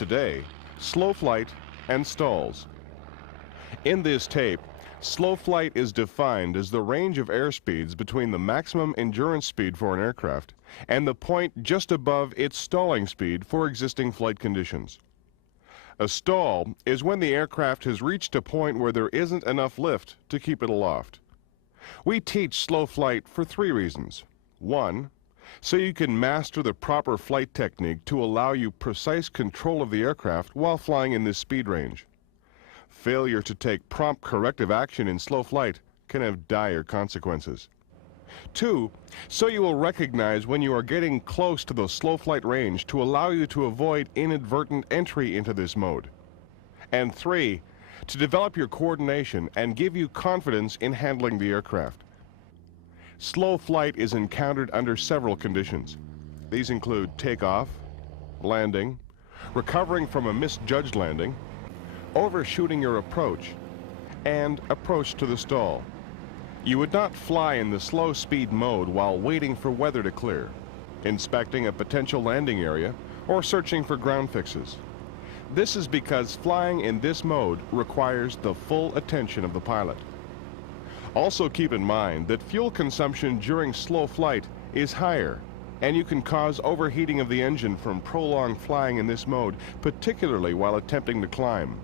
Today, slow flight and stalls. In this tape, slow flight is defined as the range of airspeeds between the maximum endurance speed for an aircraft and the point just above its stalling speed for existing flight conditions. A stall is when the aircraft has reached a point where there isn't enough lift to keep it aloft. We teach slow flight for 3 reasons. 1, so you can master the proper flight technique to allow you precise control of the aircraft while flying in this speed range. Failure to take prompt corrective action in slow flight can have dire consequences. 2, so you will recognize when you are getting close to the slow flight range to allow you to avoid inadvertent entry into this mode. And 3, to develop your coordination and give you confidence in handling the aircraft. Slow flight is encountered under several conditions. These include takeoff, landing, recovering from a misjudged landing, overshooting your approach, and approach to the stall. You would not fly in the slow speed mode while waiting for weather to clear, inspecting a potential landing area, or searching for ground fixes. This is because flying in this mode requires the full attention of the pilot. Also keep in mind that fuel consumption during slow flight is higher, and you can cause overheating of the engine from prolonged flying in this mode, particularly while attempting to climb.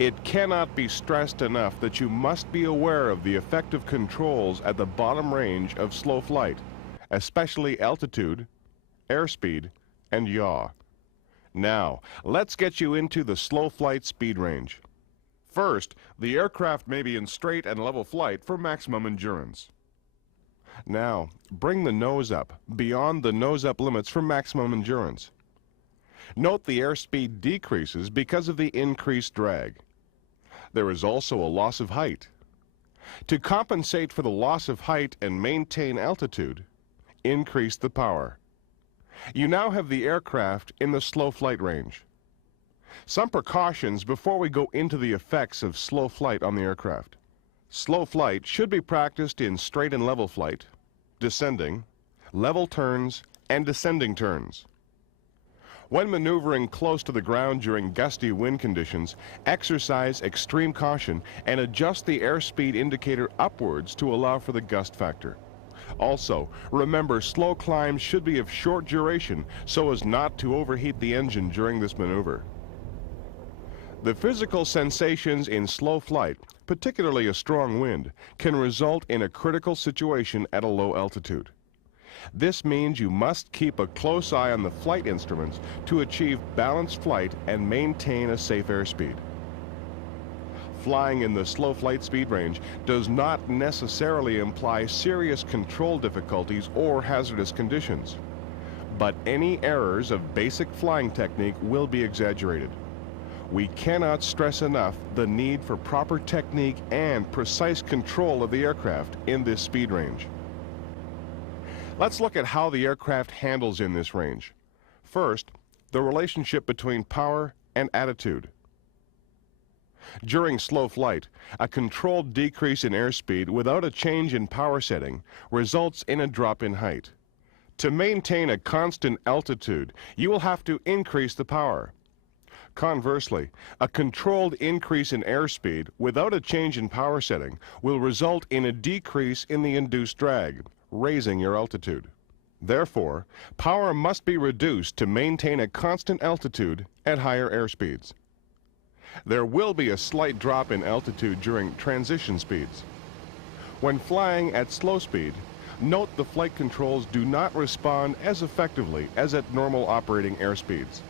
It cannot be stressed enough that you must be aware of the effective controls at the bottom range of slow flight, especially altitude, airspeed, and yaw. Now, let's get you into the slow flight speed range. First, the aircraft may be in straight and level flight for maximum endurance. Now, bring the nose up, beyond the nose-up limits for maximum endurance. Note the airspeed decreases because of the increased drag. There is also a loss of height. To compensate for the loss of height and maintain altitude, increase the power. You now have the aircraft in the slow flight range. Some precautions before we go into the effects of slow flight on the aircraft. Slow flight should be practiced in straight and level flight, descending, level turns, and descending turns. When maneuvering close to the ground during gusty wind conditions, exercise extreme caution and adjust the airspeed indicator upwards to allow for the gust factor. Also, remember slow climbs should be of short duration so as not to overheat the engine during this maneuver. The physical sensations in slow flight, particularly a strong wind, can result in a critical situation at a low altitude. This means you must keep a close eye on the flight instruments to achieve balanced flight and maintain a safe airspeed. Flying in the slow flight speed range does not necessarily imply serious control difficulties or hazardous conditions, but any errors of basic flying technique will be exaggerated. We cannot stress enough the need for proper technique and precise control of the aircraft in this speed range. Let's look at how the aircraft handles in this range. First, the relationship between power and attitude. During slow flight, a controlled decrease in airspeed without a change in power setting results in a drop in height. To maintain a constant altitude, you will have to increase the power. Conversely, a controlled increase in airspeed without a change in power setting will result in a decrease in the induced drag, raising your altitude. Therefore, power must be reduced to maintain a constant altitude at higher airspeeds. There will be a slight drop in altitude during transition speeds. When flying at slow speed, note the flight controls do not respond as effectively as at normal operating airspeeds.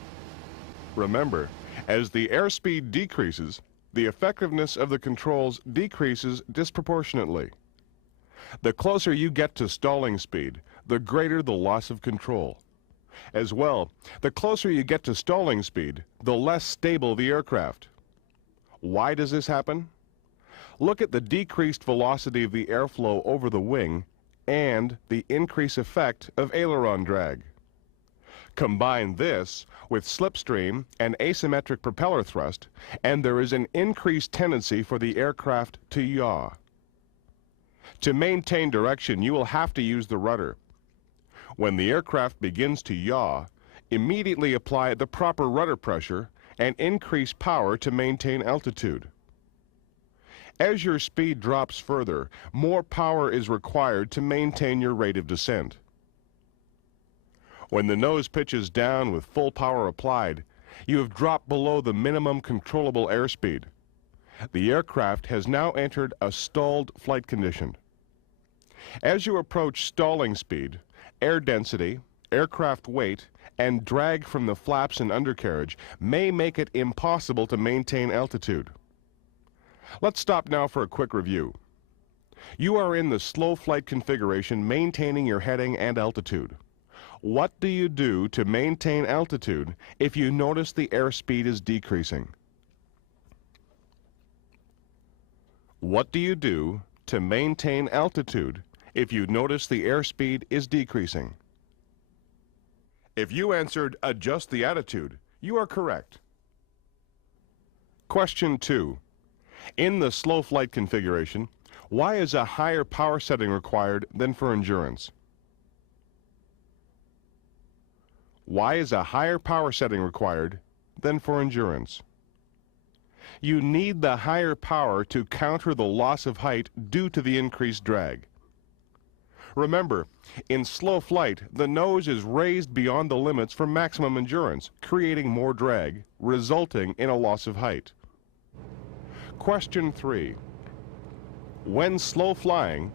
Remember, as the airspeed decreases, the effectiveness of the controls decreases disproportionately. The closer you get to stalling speed, the greater the loss of control. As well, the closer you get to stalling speed, the less stable the aircraft. Why does this happen? Look at the decreased velocity of the airflow over the wing and the increased effect of aileron drag. Combine this with slipstream and asymmetric propeller thrust, and there is an increased tendency for the aircraft to yaw. To maintain direction, you will have to use the rudder. When the aircraft begins to yaw, Immediately apply the proper rudder pressure and increase power to maintain altitude. As your speed drops further, more power is required to maintain your rate of descent. When the nose pitches down with full power applied, you have dropped below the minimum controllable airspeed. The aircraft has now entered a stalled flight condition. As you approach stalling speed, air density, aircraft weight, and drag from the flaps and undercarriage may make it impossible to maintain altitude. Let's stop now for a quick review. You are in the slow flight configuration, maintaining your heading and altitude. What do you do to maintain altitude if you notice the airspeed is decreasing? What do you do to maintain altitude if you notice the airspeed is decreasing? If you answered adjust the attitude, you are correct. Question 2. In the slow flight configuration, why is a higher power setting required than for endurance? Why is a higher power setting required than for endurance? You need the higher power to counter the loss of height due to the increased drag. Remember, in slow flight, the nose is raised beyond the limits for maximum endurance, creating more drag, resulting in a loss of height. Question 3. When slow flying,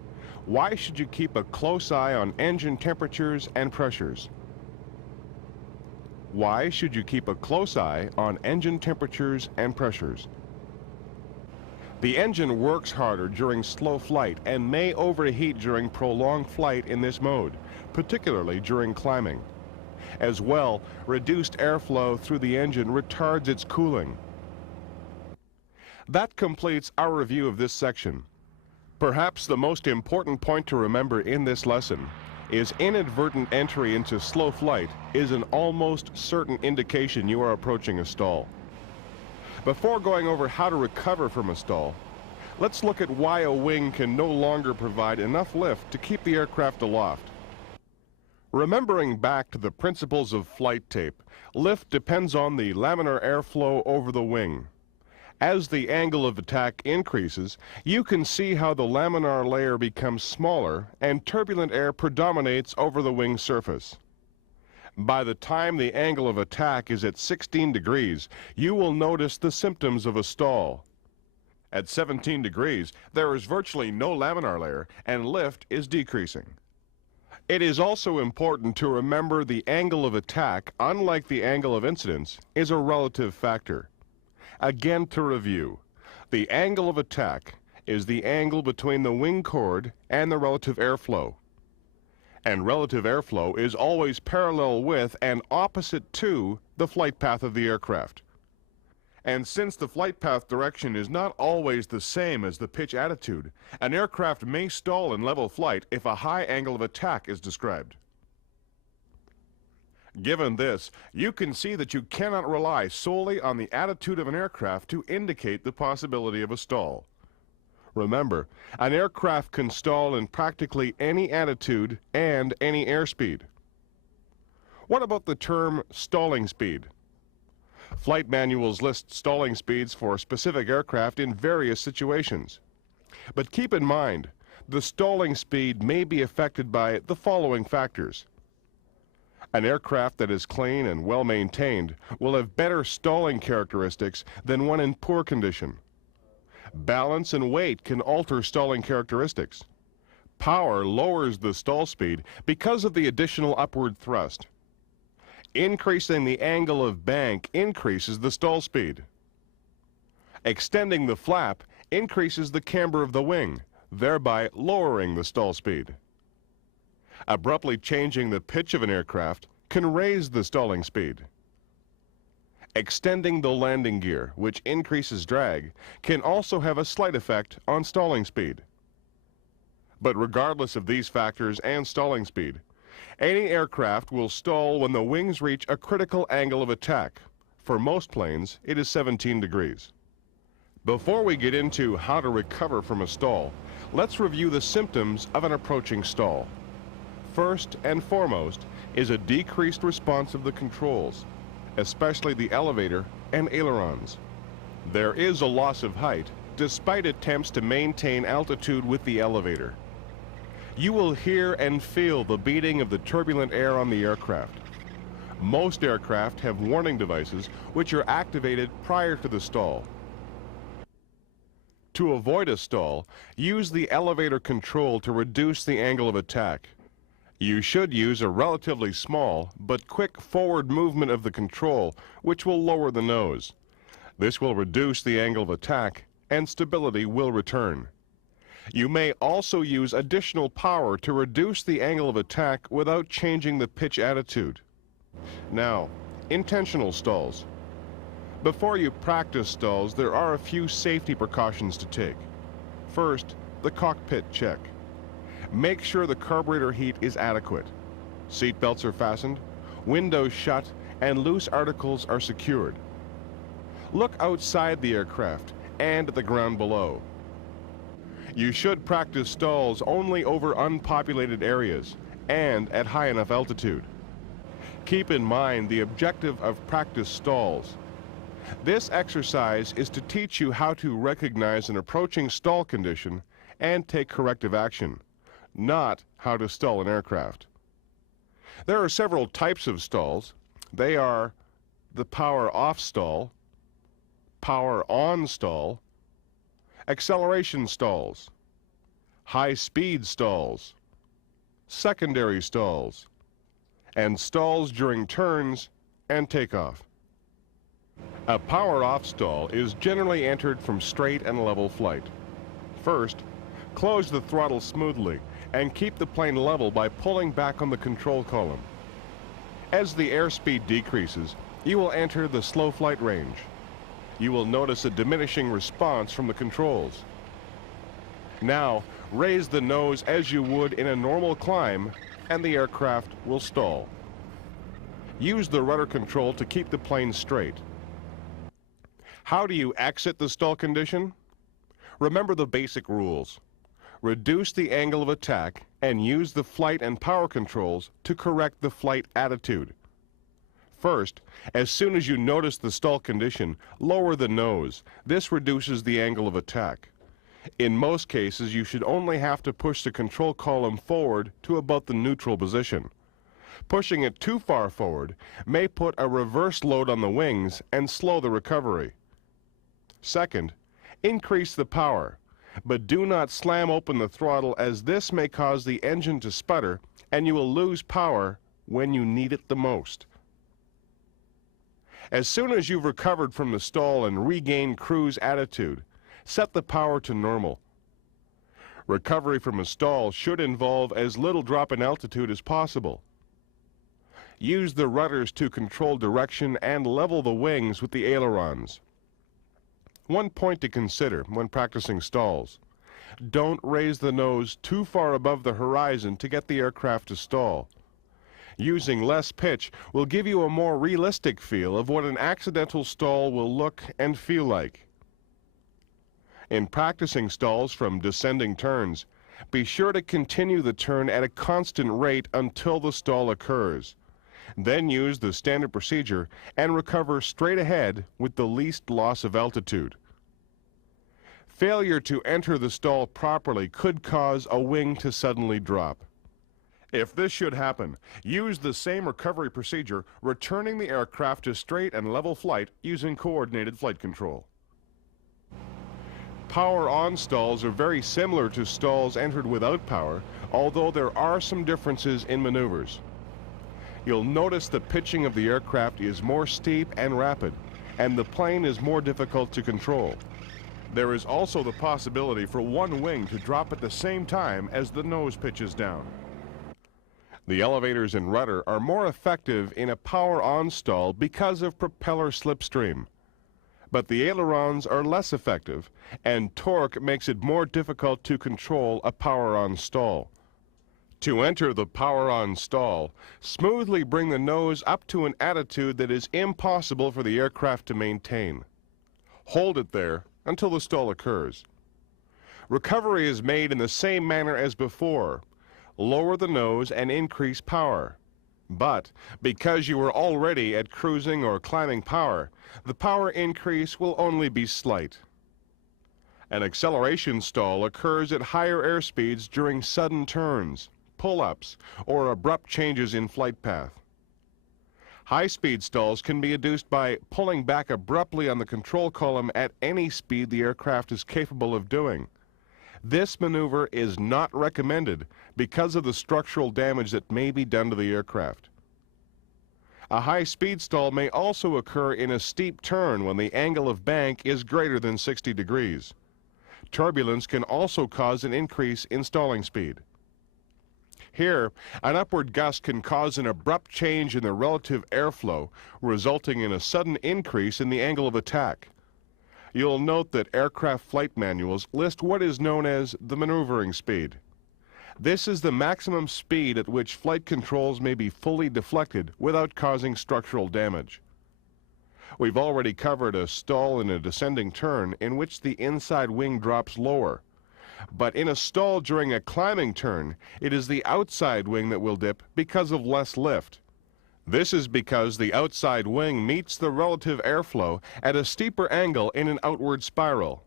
why should you keep a close eye on engine temperatures and pressures? Why should you keep a close eye on engine temperatures and pressures? The engine works harder during slow flight and may overheat during prolonged flight in this mode, particularly during climbing. As well, reduced airflow through the engine retards its cooling. That completes our review of this section. Perhaps the most important point to remember in this lesson is inadvertent entry into slow flight is an almost certain indication you are approaching a stall. Before going over how to recover from a stall, let's look at why a wing can no longer provide enough lift to keep the aircraft aloft. Remembering back to the principles of flight tape, lift depends on the laminar airflow over the wing. As the angle of attack increases, you can see how the laminar layer becomes smaller and turbulent air predominates over the wing surface. By the time the angle of attack is at 16 degrees, you will notice the symptoms of a stall. At 17 degrees, there is virtually no laminar layer and lift is decreasing. It is also important to remember the angle of attack, unlike the angle of incidence, is a relative factor. Again, to review, the angle of attack is the angle between the wing chord and the relative airflow. And relative airflow is always parallel with and opposite to the flight path of the aircraft. And since the flight path direction is not always the same as the pitch attitude, an aircraft may stall in level flight if a high angle of attack is described. Given this, you can see that you cannot rely solely on the attitude of an aircraft to indicate the possibility of a stall. Remember, an aircraft can stall in practically any attitude and any airspeed. What about the term stalling speed? Flight manuals list stalling speeds for specific aircraft in various situations. But keep in mind, the stalling speed may be affected by the following factors. An aircraft that is clean and well maintained will have better stalling characteristics than one in poor condition. Balance and weight can alter stalling characteristics. Power lowers the stall speed because of the additional upward thrust. Increasing the angle of bank increases the stall speed. Extending the flap increases the camber of the wing, thereby lowering the stall speed. Abruptly changing the pitch of an aircraft can raise the stalling speed. Extending the landing gear, which increases drag, can also have a slight effect on stalling speed. But regardless of these factors and stalling speed, any aircraft will stall when the wings reach a critical angle of attack. For most planes, it is 17 degrees. Before we get into how to recover from a stall, let's review the symptoms of an approaching stall. First and foremost is a decreased response of the controls, especially the elevator and ailerons. There is a loss of height, despite attempts to maintain altitude with the elevator. You will hear and feel the beating of the turbulent air on the aircraft. Most aircraft have warning devices which are activated prior to the stall. To avoid a stall, use the elevator control to reduce the angle of attack. You should use a relatively small but quick forward movement of the control, which will lower the nose. This will reduce the angle of attack and stability will return. You may also use additional power to reduce the angle of attack without changing the pitch attitude. Now, intentional stalls. Before you practice stalls, there are a few safety precautions to take. First, the cockpit check. Make sure the carburetor heat is adequate. Seat belts are fastened, windows shut, and loose articles are secured. Look outside the aircraft and at the ground below. You should practice stalls only over unpopulated areas and at high enough altitude. Keep in mind the objective of practice stalls. This exercise is to teach you how to recognize an approaching stall condition and take corrective action, not how to stall an aircraft. There are several types of stalls. They are the power off stall, power on stall, acceleration stalls, high-speed stalls, secondary stalls, and stalls during turns and takeoff. A power-off stall is generally entered from straight and level flight. First, close the throttle smoothly and keep the plane level by pulling back on the control column. As the airspeed decreases, you will enter the slow flight range. You will notice a diminishing response from the controls. Now, raise the nose as you would in a normal climb, and the aircraft will stall. Use the rudder control to keep the plane straight. How do you exit the stall condition? Remember the basic rules. Reduce the angle of attack and use the flight and power controls to correct the flight attitude. First, as soon as you notice the stall condition, lower the nose. This reduces the angle of attack. In most cases, you should only have to push the control column forward to about the neutral position. Pushing it too far forward may put a reverse load on the wings and slow the recovery. Second, increase the power, but do not slam open the throttle, as this may cause the engine to sputter and you will lose power when you need it the most. As soon as you've recovered from the stall and regained cruise attitude, set the power to normal. Recovery from a stall should involve as little drop in altitude as possible. Use the rudders to control direction and level the wings with the ailerons. One point to consider when practicing stalls: don't raise the nose too far above the horizon to get the aircraft to stall. Using less pitch will give you a more realistic feel of what an accidental stall will look and feel like. In practicing stalls from descending turns, be sure to continue the turn at a constant rate until the stall occurs. Then use the standard procedure and recover straight ahead with the least loss of altitude. Failure to enter the stall properly could cause a wing to suddenly drop. If this should happen, use the same recovery procedure, returning the aircraft to straight and level flight using coordinated flight control. Power-on stalls are very similar to stalls entered without power, although there are some differences in maneuvers. You'll notice the pitching of the aircraft is more steep and rapid, and the plane is more difficult to control. There is also the possibility for one wing to drop at the same time as the nose pitches down. The elevators and rudder are more effective in a power-on stall because of propeller slipstream. But the ailerons are less effective, and torque makes it more difficult to control a power-on stall. To enter the power-on stall, smoothly bring the nose up to an attitude that is impossible for the aircraft to maintain. Hold it there until the stall occurs. Recovery is made in the same manner as before. lower the nose and increase power. But because you are already at cruising or climbing power, the power increase will only be slight. An acceleration stall occurs at higher airspeeds during sudden turns, pull-ups, or abrupt changes in flight path. High-speed stalls can be induced by pulling back abruptly on the control column at any speed the aircraft is capable of doing. This maneuver is not recommended because of the structural damage that may be done to the aircraft. A high-speed stall may also occur in a steep turn when the angle of bank is greater than 60 degrees. Turbulence can also cause an increase in stalling speed. Here, an upward gust can cause an abrupt change in the relative airflow, resulting in a sudden increase in the angle of attack. You'll note that aircraft flight manuals list what is known as the maneuvering speed. This is the maximum speed at which flight controls may be fully deflected without causing structural damage. We've already covered a stall in a descending turn in which the inside wing drops lower. But in a stall during a climbing turn, it is the outside wing that will dip because of less lift. This is because the outside wing meets the relative airflow at a steeper angle in an outward spiral.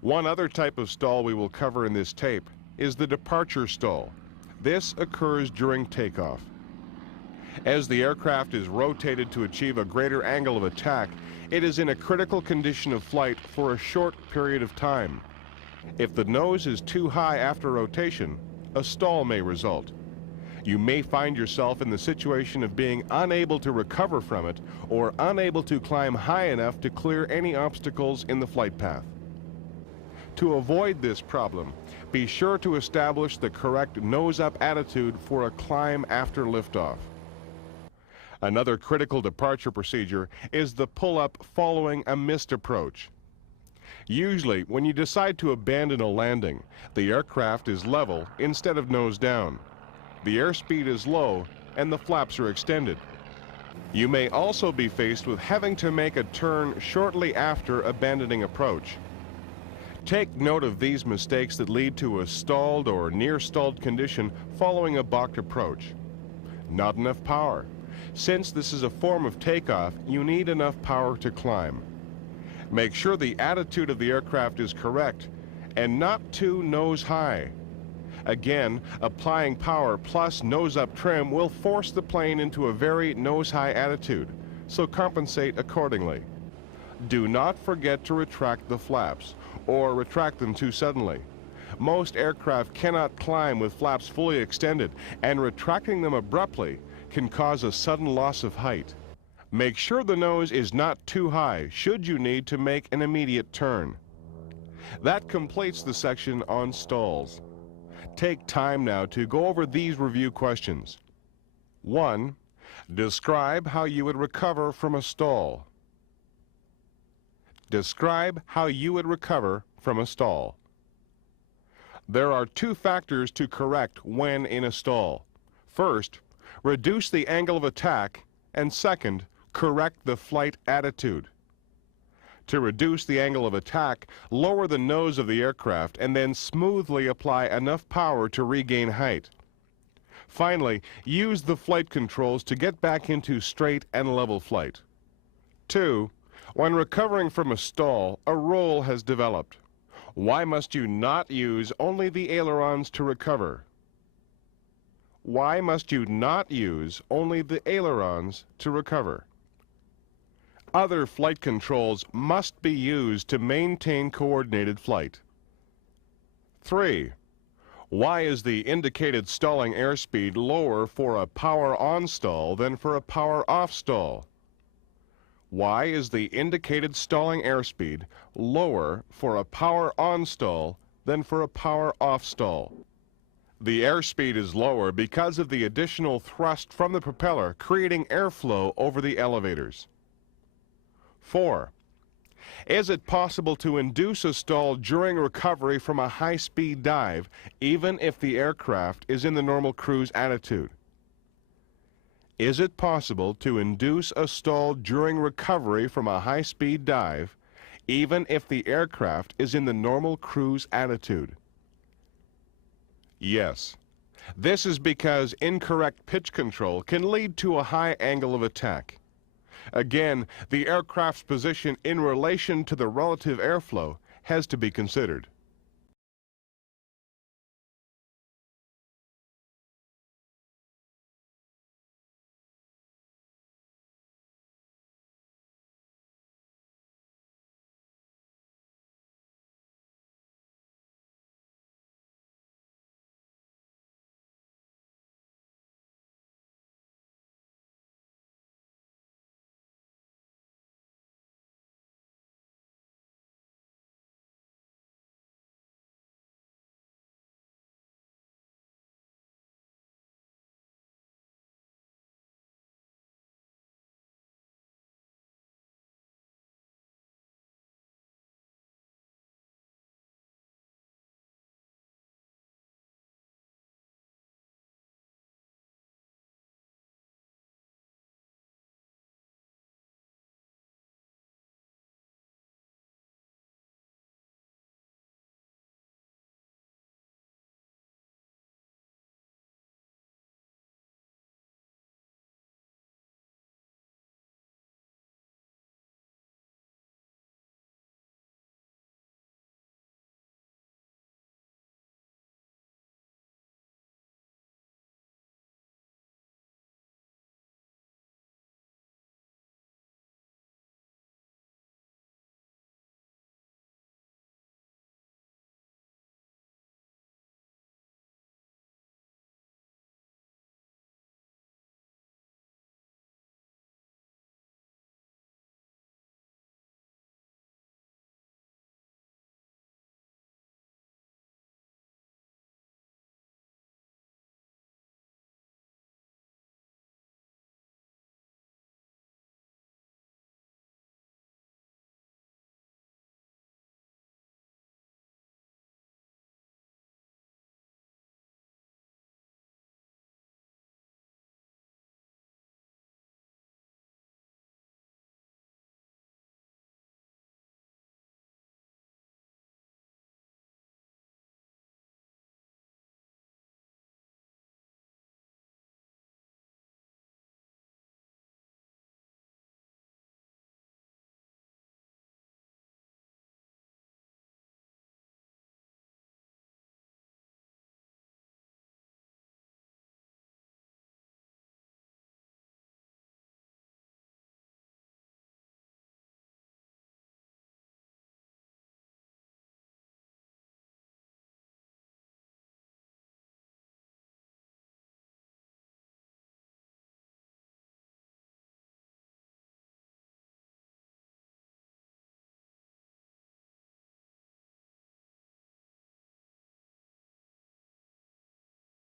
One other type of stall we will cover in this tape is the departure stall. This occurs during takeoff. As the aircraft is rotated to achieve a greater angle of attack, it is in a critical condition of flight for a short period of time. If the nose is too high after rotation, a stall may result. You may find yourself in the situation of being unable to recover from it or unable to climb high enough to clear any obstacles in the flight path. To avoid this problem, be sure to establish the correct nose-up attitude for a climb after liftoff. Another critical departure procedure is the pull-up following a missed approach. Usually, when you decide to abandon a landing, the aircraft is level instead of nose down. The airspeed is low and the flaps are extended. You may also be faced with having to make a turn shortly after abandoning approach. Take note of these mistakes that lead to a stalled or near-stalled condition following a balked approach. Not enough power. Since this is a form of takeoff, you need enough power to climb. Make sure the attitude of the aircraft is correct and not too nose high. Again, applying power plus nose-up trim will force the plane into a very nose-high attitude, so compensate accordingly. Do not forget to retract the flaps, or retract them too suddenly. Most aircraft cannot climb with flaps fully extended, and retracting them abruptly can cause a sudden loss of height. Make sure the nose is not too high should you need to make an immediate turn. That completes the section on stalls. Take time now to go over these review questions. 1. Describe how you would recover from a stall. Describe how you would recover from a stall. There are two factors to correct when in a stall. First, reduce the angle of attack, and second, correct the flight attitude. To reduce the angle of attack, lower the nose of the aircraft and then smoothly apply enough power to regain height. Finally, use the flight controls to get back into straight and level flight. 2. When recovering from a stall, a roll has developed. Why must you not use only the ailerons to recover? Why must you not use only the ailerons to recover? Other flight controls must be used to maintain coordinated flight. 3. Why is the indicated stalling airspeed lower for a power-on stall than for a power-off stall? Why is the indicated stalling airspeed lower for a power-on stall than for a power-off stall? The airspeed is lower because of the additional thrust from the propeller creating airflow over the elevators. 4. Is it possible to induce a stall during recovery from a high-speed dive, even if the aircraft is in the normal cruise attitude? Is it possible to induce a stall during recovery from a high-speed dive, even if the aircraft is in the normal cruise attitude? Yes. This is because incorrect pitch control can lead to a high angle of attack. Again, the aircraft's position in relation to the relative airflow has to be considered.